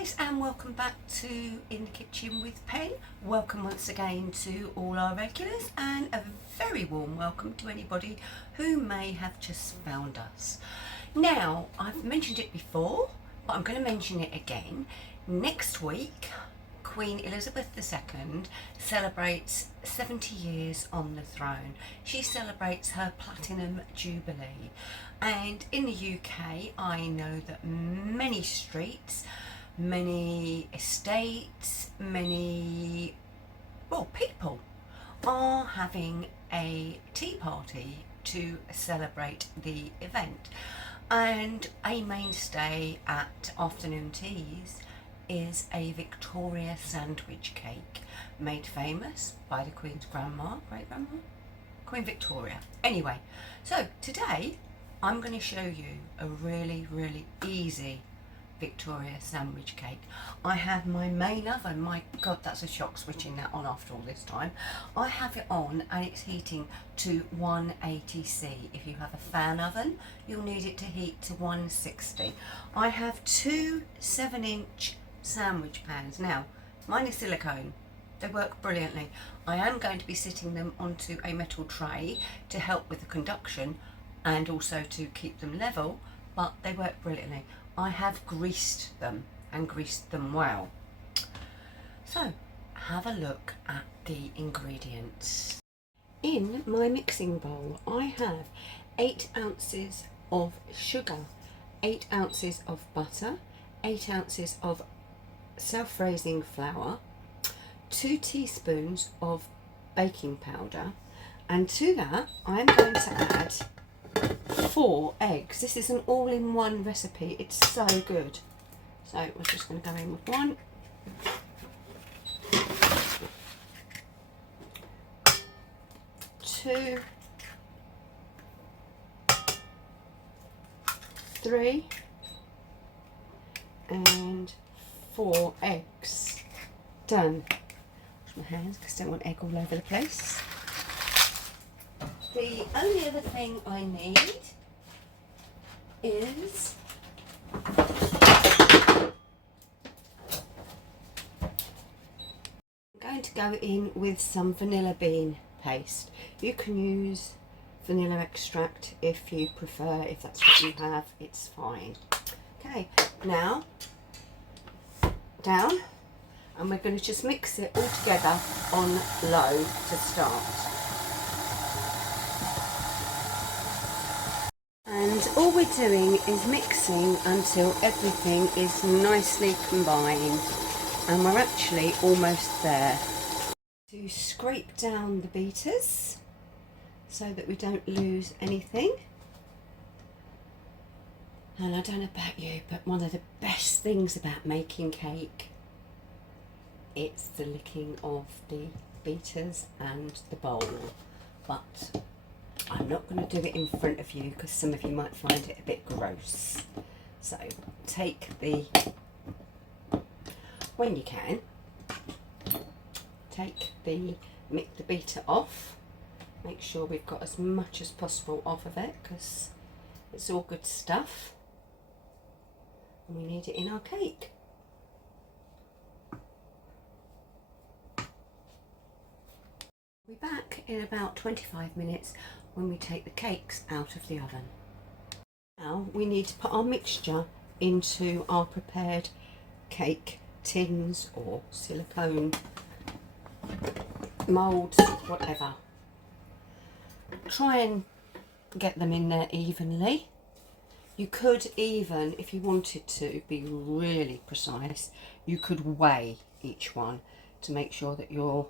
guys, and welcome back to In the Kitchen with Pen. Welcome once again to all our regulars, and a very warm welcome to anybody who may have just found us. Now, I've mentioned it before, but I'm going to mention it again. Next week, Queen Elizabeth II celebrates 70 years on the throne. She celebrates her Platinum Jubilee. And in the UK, I know that many streets, many estates, many, people are having a tea party to celebrate the event. And a mainstay at afternoon teas is a Victoria sandwich cake made famous by the Queen's grandma, great-grandma, Queen Victoria. Anyway, so today I'm going to show you a really easy Victoria sandwich cake. I have my main oven. My God, that's a shock switching that on after all this time. I have it on and it's heating to 180°. If you have a fan oven, you'll need it to heat to 160. I have two 7-inch sandwich pans. Now, mine is silicone. They work brilliantly. I am going to be sitting them onto a metal tray to help with the conduction and also to keep them level, but they work brilliantly. I have greased them and greased them well. So have a look at the ingredients. In my mixing bowl I have 8 ounces of sugar, 8 ounces of butter, 8 ounces of self-raising flour, 2 teaspoons of baking powder, and to that I'm going to add 4 eggs. This is an all-in-one recipe. It's so good. So we're just going to go in with 1, 2, 3, and 4 eggs. Done. Wash my hands because I don't want egg all over the place. The only other thing I need is I'm going to go in with some vanilla bean paste. You can use vanilla extract if you prefer, if that's what you have, it's fine. Okay, now down, and we're going to just mix it all together on low to start. And all we're doing is mixing until everything is nicely combined, and we're actually almost there. To scrape down the beaters so that we don't lose anything. And I don't know about you, but one of the best things about making cake, it's the licking of the beaters and the bowl. But I'm not going to do it in front of you because some of you might find it a bit gross. So take when you can, take the beater off. Make sure we've got as much as possible off of it because it's all good stuff and we need it in our cake. We'll be back in about 25 minutes when we take the cakes out of the oven. Now we need to put our mixture into our prepared cake tins or silicone moulds, whatever. Try and get them in there evenly. You could even, if you wanted to be really precise, you could weigh each one to make sure that your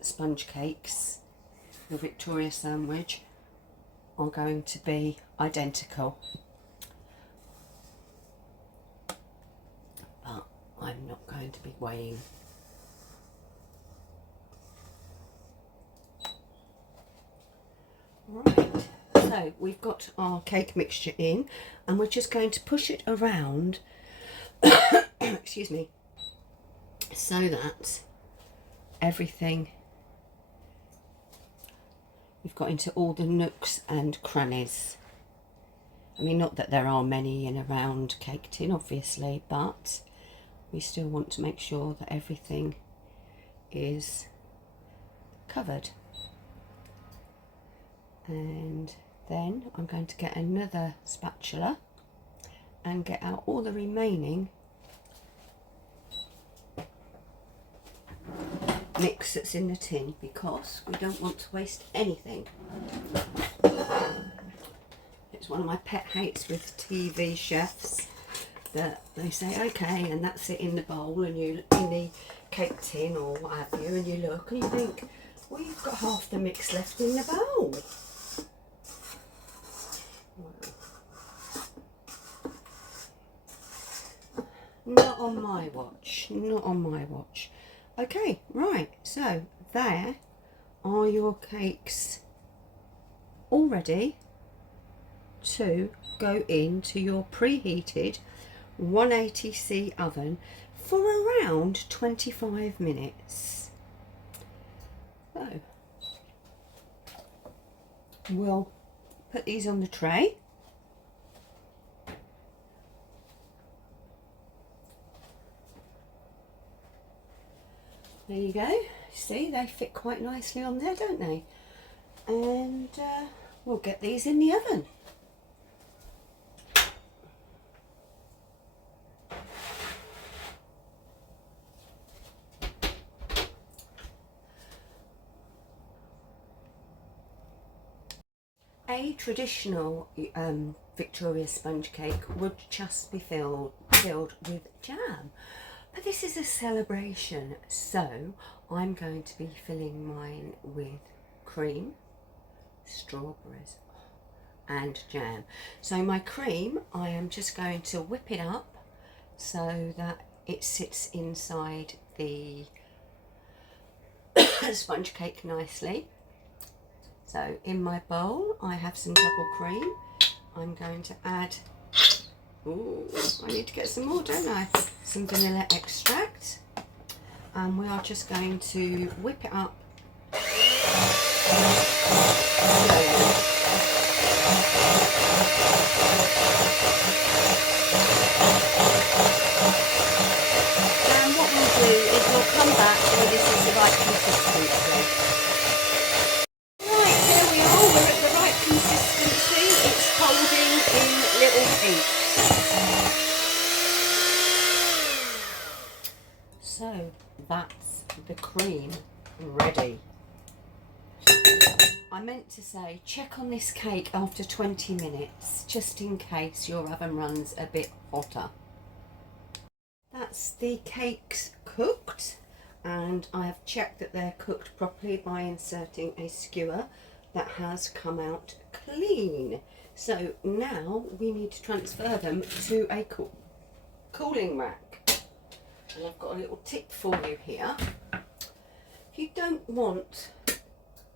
sponge cakes, your Victoria sandwich, are going to be identical. But I'm not going to be weighing. Right, so we've got our cake mixture in and we're just going to push it around excuse me, so that everything, we've got into all the nooks and crannies. I mean, not that there are many in a round cake tin obviously, but we still want to make sure that everything is covered. And then I'm going to get another spatula and get out all the remaining mix that's in the tin, because we don't want to waste anything. It's one of my pet hates with TV chefs, that they say okay and that's it in the bowl, and you in the cake tin or what have you, and you look and you think, well, you've got half the mix left in the bowl. Not on my watch, not on my watch. Okay, right, so there are your cakes all ready to go into your preheated 180C oven for around 25 minutes. So we'll put these on the tray. There you go. See, they fit quite nicely on there, don't they? And we'll get these in the oven. A traditional Victoria sponge cake would just be filled with jam. But this is a celebration, so I'm going to be filling mine with cream, strawberries and jam. So my cream, I am just going to whip it up so that it sits inside the sponge cake nicely. So in my bowl I have some double cream. I'm going to add, ooh, I need to get some more, don't I? Some vanilla extract, and we are just going to whip it up and what we'll do is we'll come back when this is the right consistency. Right, here we are, we're at the right consistency. It's holding in little peaks. So that's the cream ready. I meant to say check on this cake after 20 minutes, just in case your oven runs a bit hotter. That's the cakes cooked, and I have checked that they're cooked properly by inserting a skewer that has come out clean. So now we need to transfer them to a cooling rack. And I've got a little tip for you here. If you don't want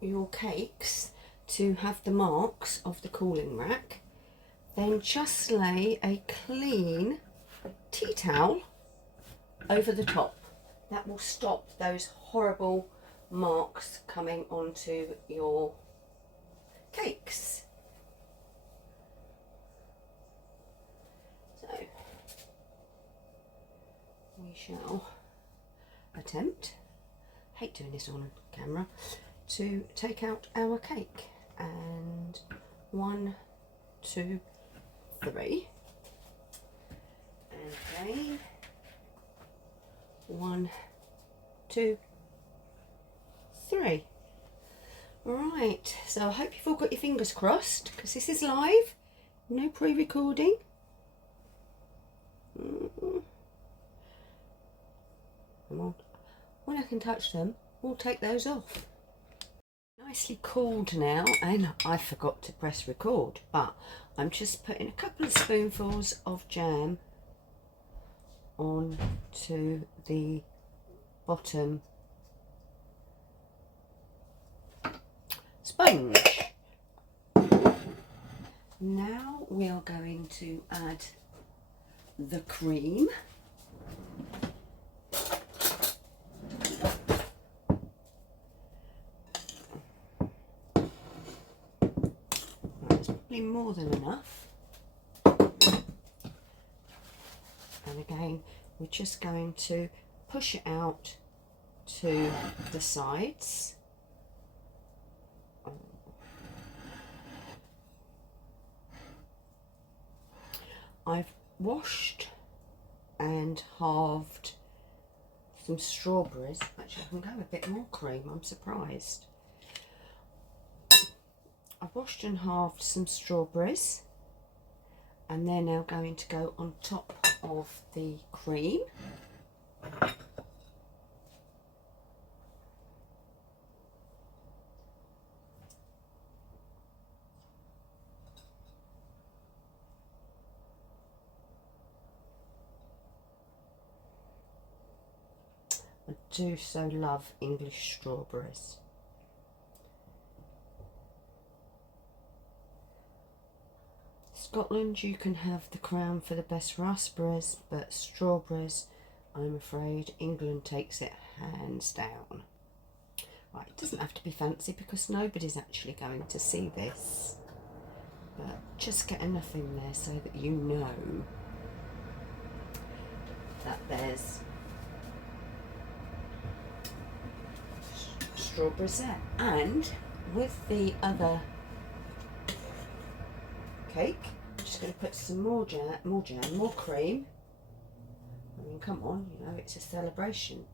your cakes to have the marks of the cooling rack, then just lay a clean tea towel over the top. That will stop those horrible marks coming onto your cakes. So we shall attempt, hate doing this on camera, to take out our cake. And 1, 2, 3. And again, 1, 2, 3. Right, so I hope you've all got your fingers crossed, because this is live, no pre-recording. When I can touch them, we'll take those off. Nicely cooled now, and I forgot to press record, but I'm just putting a couple of spoonfuls of jam onto the bottom sponge. Now we are going to add the cream. That's probably more than enough. And again, we're just going to push it out to the sides. I've washed and halved some strawberries. Actually, I can go a bit more cream, I'm surprised. I've washed and halved some strawberries, and they're now going to go on top of the cream. I do so love English strawberries. Scotland, you can have the crown for the best raspberries, but strawberries, I'm afraid, England takes it hands down. Right, it doesn't have to be fancy because nobody's actually going to see this, but just get enough in there so that you know that there's strawberries there. And with the other cake, I'm just going to put some more jam, more cream. I mean, come on, you know, it's a celebration.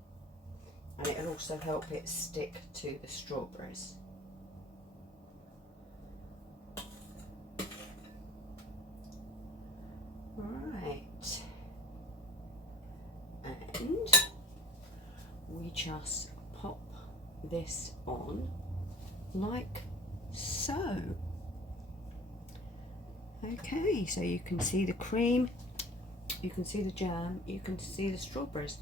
And it'll also help it stick to the strawberries. Right. And we just pop this on like so. Okay, so you can see the cream, you can see the jam, you can see the strawberries.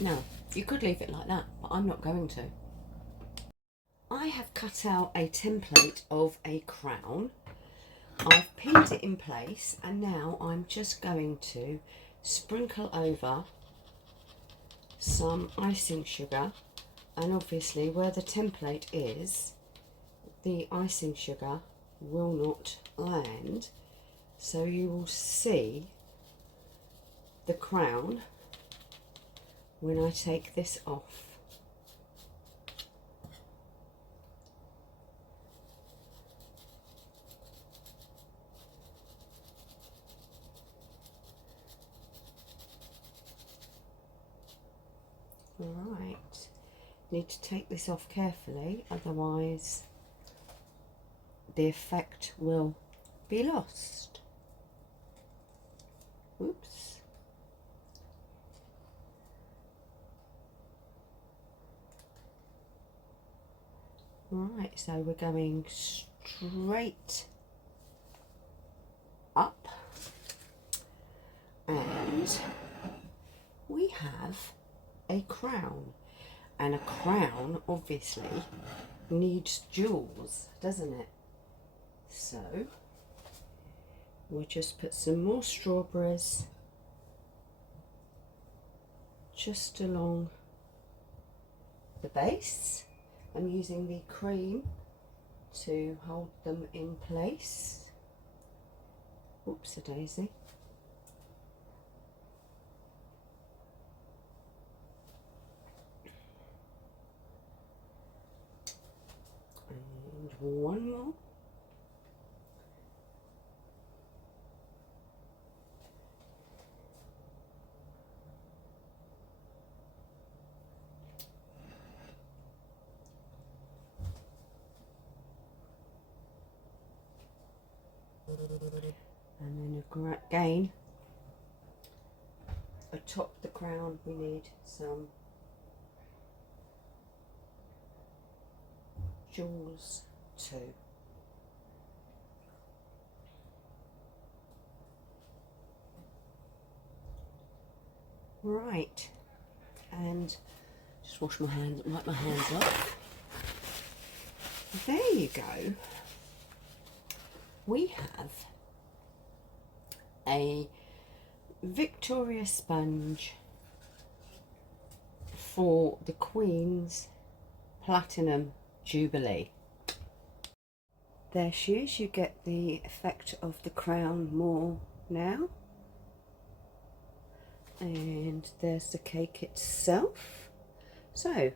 Now, you could leave it like that, but I'm not going to. I have cut out a template of a crown. I've pinned it in place, and now I'm just going to sprinkle over some icing sugar, and obviously where the template is, the icing sugar will not land, so you will see the crown when I take this off. Alright, need to take this off carefully, otherwise the effect will be lost. Oops. Right, so we're going straight up, and we have a crown, and a crown obviously needs jewels, doesn't it? So we'll just put some more strawberries just along the base. I'm using the cream to hold them in place. Oops, a daisy. And one more. And then again, atop the crown we need some jewels too. Right, and just wash my hands, wipe my hands off. There you go. We have a Victoria sponge for the Queen's Platinum Jubilee. There she is. You get the effect of the crown more now. And there's the cake itself. So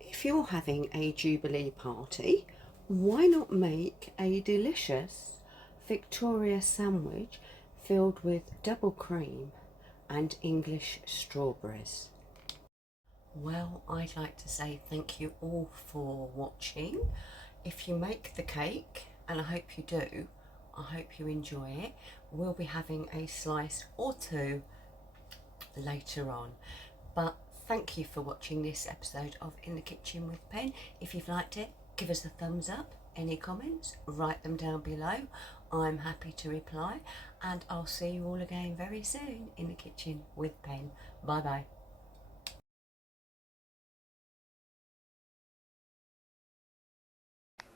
if you're having a Jubilee party, why not make a delicious Victoria sandwich filled with double cream and English strawberries? Well, I'd like to say thank you all for watching. If you make the cake, and I hope you do, I hope you enjoy it. We'll be having a slice or two later on. But thank you for watching this episode of In the Kitchen with Pen. If you've liked it, give us a thumbs up. Any comments, write them down below. I'm happy to reply, and I'll see you all again very soon in the kitchen with Pen. Bye bye.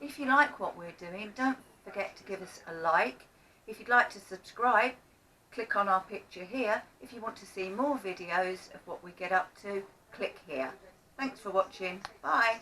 If you like what we're doing, don't forget to give us a like. If you'd like to subscribe, click on our picture here. If you want to see more videos of what we get up to, click here. Thanks for watching. Bye.